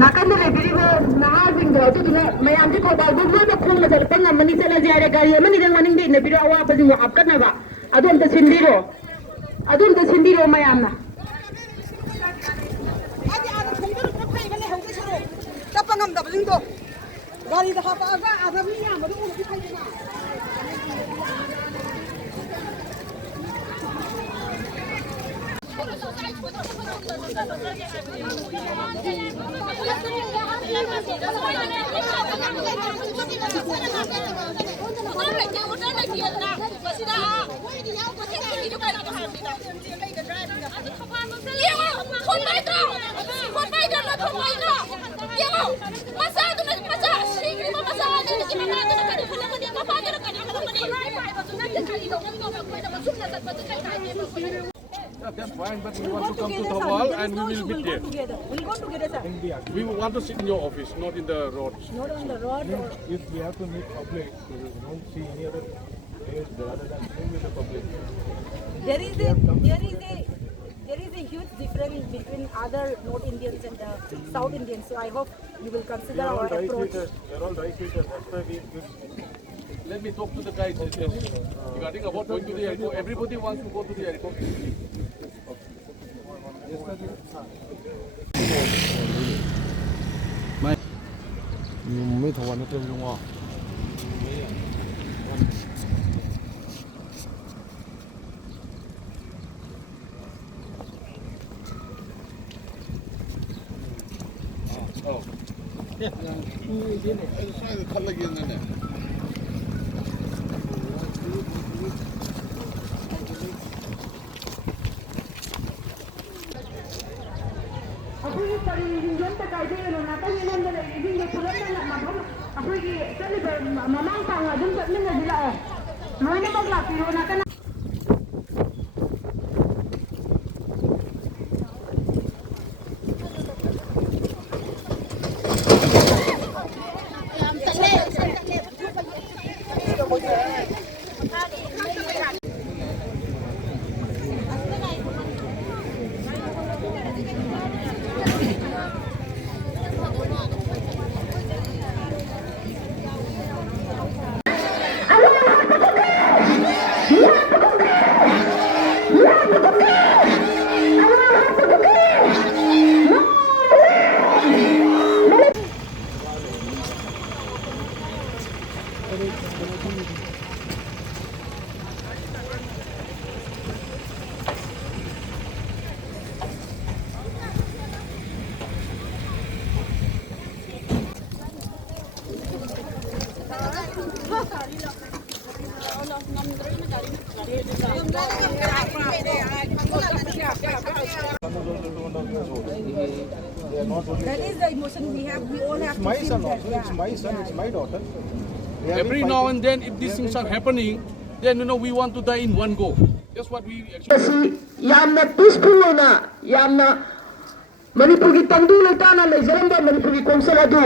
नाकन नहाजिंग मैं खौबाल खोल चलपनी चल जाए गाड़ी मनिंग इनबीरो अवाबी हापकनब सिंबीरो मैम गाड़ी That's fine, but we want to come to Thawal and we will meet there. We'll go together, sir. We want to sit in your office, not in the road. Not on the road. If we have to meet public, we don't see any other place rather than staying with the public. There is a huge difference between other North Indians and the South Indians. So I hope you will consider our approach. They're all right with us. That's why we. Let me talk to the guys regarding about going to the airport. Everybody wants to go to the airport.ไม่ถวันนะเติมลงอ่ะเนี่ยใช่คันละยินนั่นเนี่ยmamang pang adun kat mina dila mana bagla piro na kana That is the emotion we have. We all have to my feel son that. also. It's my son. It's my daughter. Every now and then, if these things are happening, then we want to die in one go. That's what we actually. yamna peaceful na yamna manipuri tandu letana le jaramba manipuri konsel adu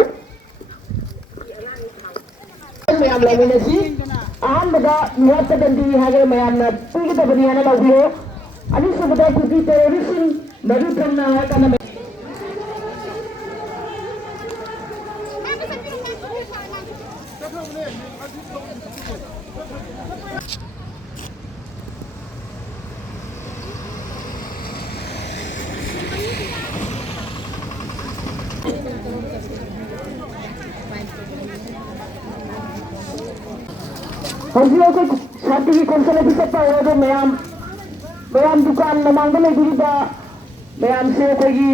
mayam la menasi ahmada nuwata dandi hage mayam na pigi da baniyana lawyo ani subada kuki terrorism mari pramna kana हौजी अखोई साथी की council officer पाओ ma'am ma'am दुकान ममांग में लेबीबा ma'am से अखोई